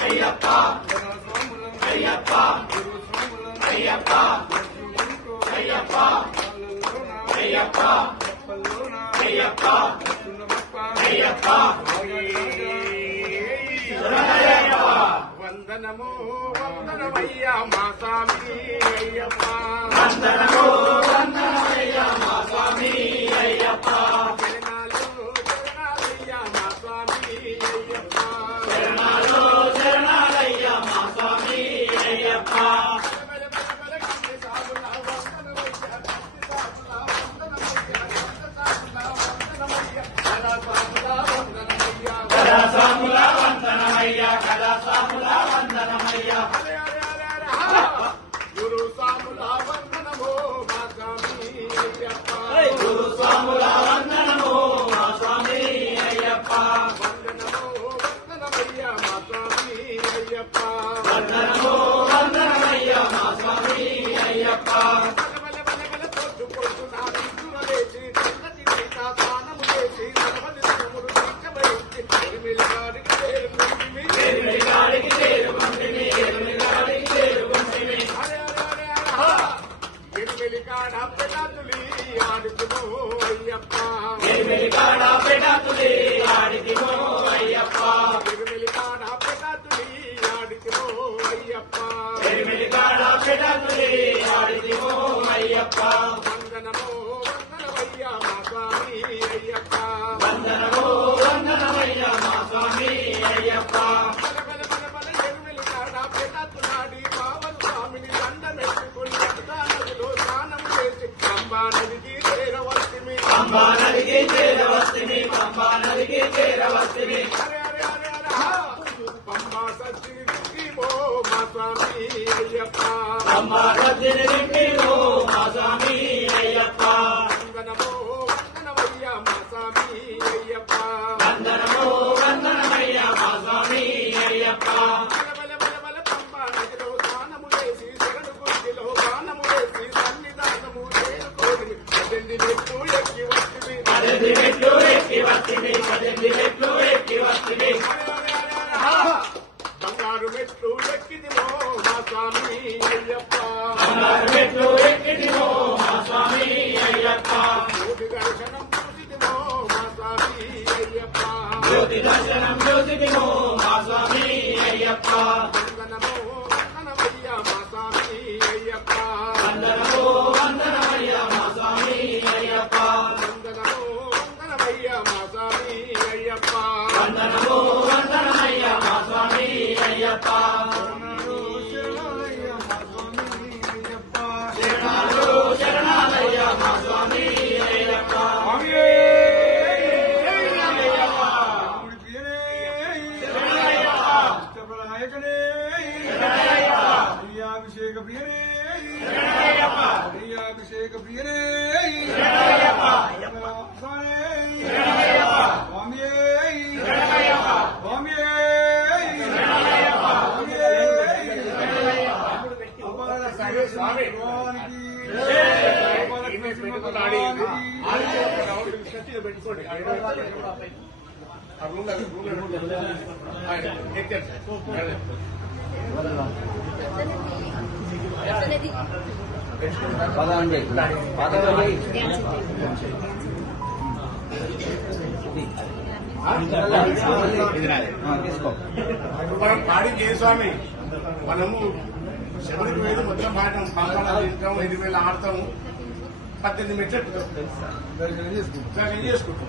అయ్యప్ప. అయ్యప్ప. అయ్యప్ప. అయ్యప్ప. అయ్యప్ప. అయ్యప్ప. అయ్యప్ప. వందనము వందనమయ్యా మా స్వామి అయ్యప్ప. వందనము. అయ్యప్ప వందనమో వందనమయ్యా మా స్వామి అయ్యప్ప. వందనము వందనమయ్యా మా స్వామి అయ్యప్ప. పంబా నదికి చేరవస్తిమి పంబా నదికి చేరవస్తిమి హరే హరే హరే హరే హా. పంబా సచ్చికి ఓ మా స్వామి అయ్యప్ప. పంబా స్వామి అయ్యప్ప. బంగారు మెట్లు ఎక్కితిమో మా స్వామి అయ్యప్ప జ్యోతి దర్శనం చూసిదిమో మా స్వామి అయ్యప్ప జ్యోతి దర్శనం జ్యోతిమో మా స్వామి అయ్యప్ప వందనమో వందనమయ్యా మా స్వామి అయ్యప్ప వందనము వందనమయ్యా మా స్వామి అయ్యప్ప వందనమో వందనమయ్యా మా స్వామి అయ్యప్ప వందనము వందనమయ్యా మా స్వామి అయ్యప్ప అభిషేక స్వామి. పెట్టుకోండి ఆ రూమ్ రూమ్ లో ఆయన మనం పాడి ఏ స్వామి మనము శబరికి వేలు మొత్తం పాడటం పాపాలు తింటాం ఐదు వేలు ఆడతాము. పద్దెనిమిది మెట్లు ఎక్కుతాం. దర్శనం చేసుకుంటాం? దర్శనం చేసుకుంటాం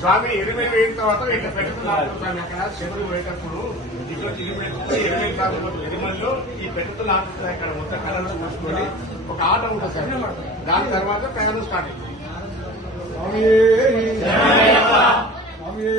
స్వామి ఎనిమిది వేయిన తర్వాత ఇక్కడ పెట్టుతున్నారు స్వామి అక్కడ శివుడు పోయేటప్పుడు ఇక్కడ ఎనిమిది కాకుండా ఎనిమిదిలో ఈ పెట్టుతున్న అక్కడ మొత్తం కళలు చూసుకొని ఒక ఆట ఉంటుంది సార్. దాని తర్వాత ప్రయాణం స్టార్ట్ అయింది. స్వామి. స్వామి.